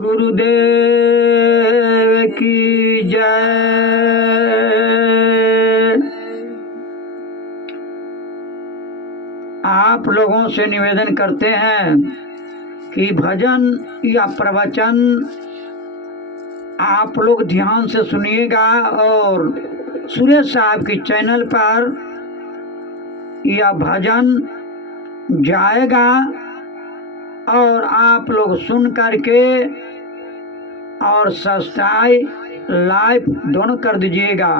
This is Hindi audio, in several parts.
गुरुदेव की जय। आप लोगों से निवेदन करते हैं कि भजन या प्रवचन आप लोग ध्यान से सुनिएगा और सुरेश साहब की चैनल पर यह भजन जाएगा और आप लोग सुन करके और सब्सक्राइब लाइक दोनों कर दीजिएगा।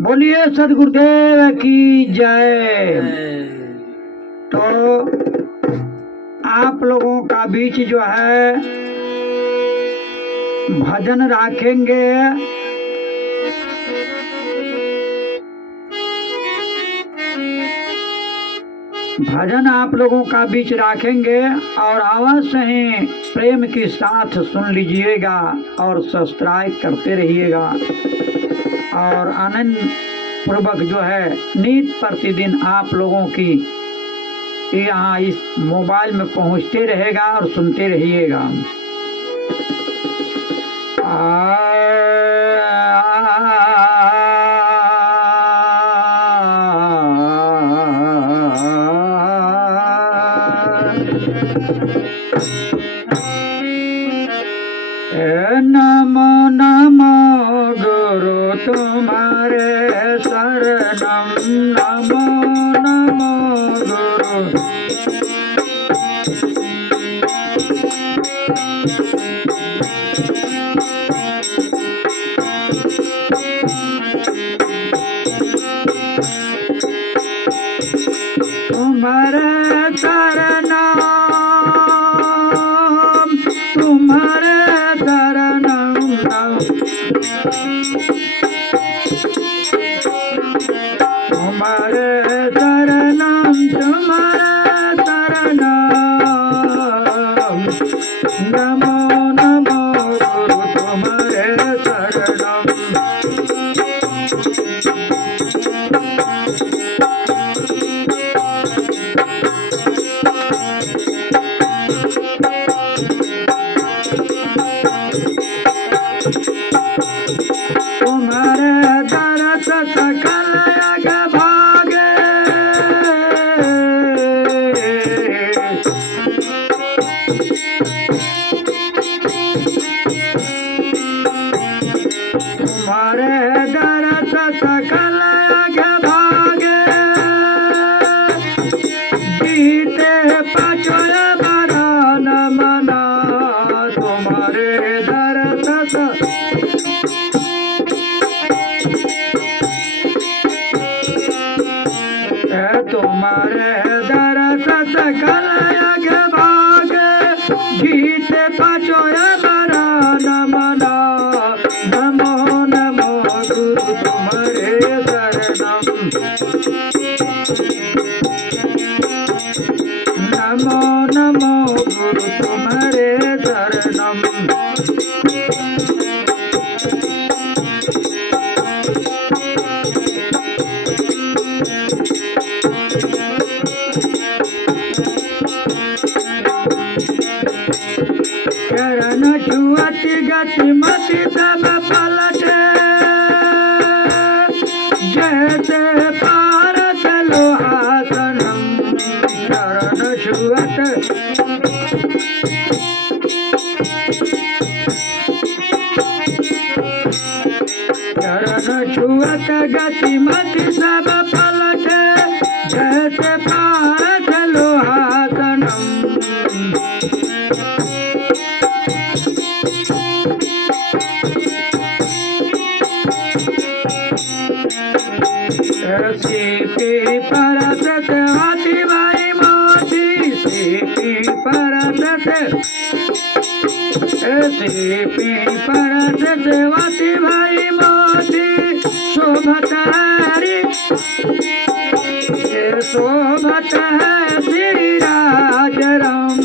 बोलिए सदगुरुदेव की जय। तो आप लोगों का बीच जो है भजन रखेंगे। भजन आप लोगों का बीच रखेंगे और अवश्य ही प्रेम के साथ सुन लीजिएगा और सब्सक्राइब करते रहिएगा और आनंद पूर्वक जो है नित प्रतिदिन आप लोगों की यहाँ इस मोबाइल में पहुँचते रहेगा और सुनते रहिएगा। नमो नमो गुरु तुम्हारे शरणम। नमो नमो गुरु तुम्हारे शरणम। तुम्हारे गति मति सब पलटे जैसे पारत लोहासनम। सीपी परसत हाथी भाई मोती। सीपी परसत सीपी परसत हाथी भाई मोती। शोभत है श्री राजरम।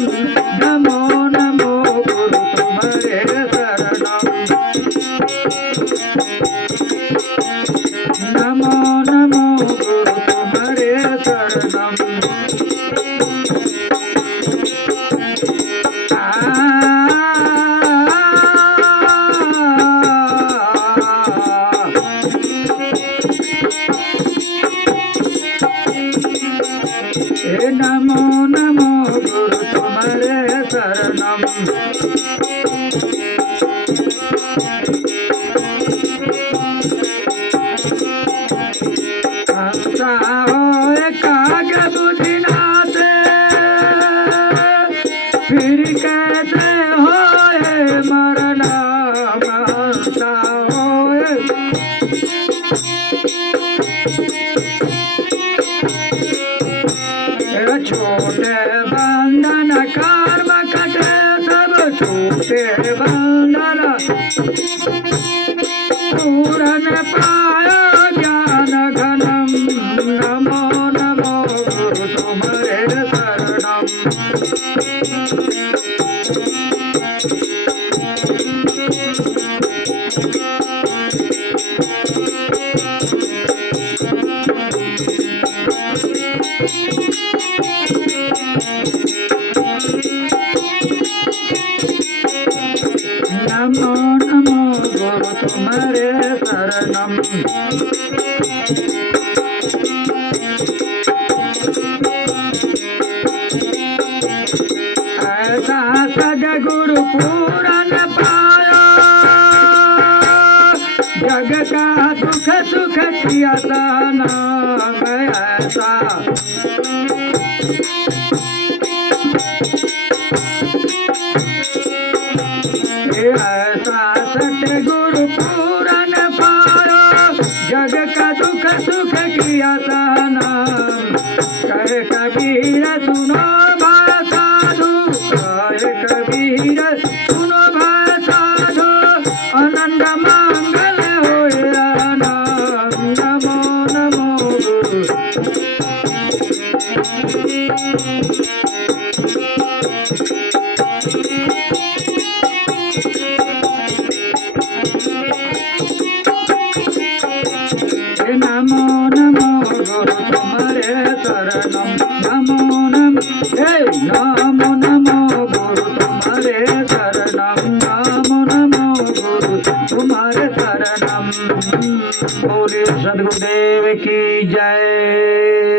नमो नमो गुरु तुम्हारे शरणम। नमो नमो गुरु तुम्हारे शरणम। आ मरण महंता होए। छोटे बंधन कर्म कटे सब छूटे बंधन पूरन पाया ज्ञान घनम। नमो नमो गुरु तुम्हारे शरणम। नमो नमो गुरु तुम्हारे शरणम। ऐसा सदगुरु पूरन पाया जग का दुख सुख किया नाम ऐसा। ऐसा सतगुरु पूरन पाया जग का दुख सुख किया नाम। कहे कबीर सुनो भाई साधु, कहे कबीर सुनो भाई साधु, आनंद मंगल होए नाम। नमो नमो गुरु। नमो नमो गुरु तुम्हारे शरणम। नमो नमो नमो नमो गुरु तुम्हारे शरणम। नमो नमो गुरु तुम्हारे शरणम। बोले सद्गुरुदेव की जय।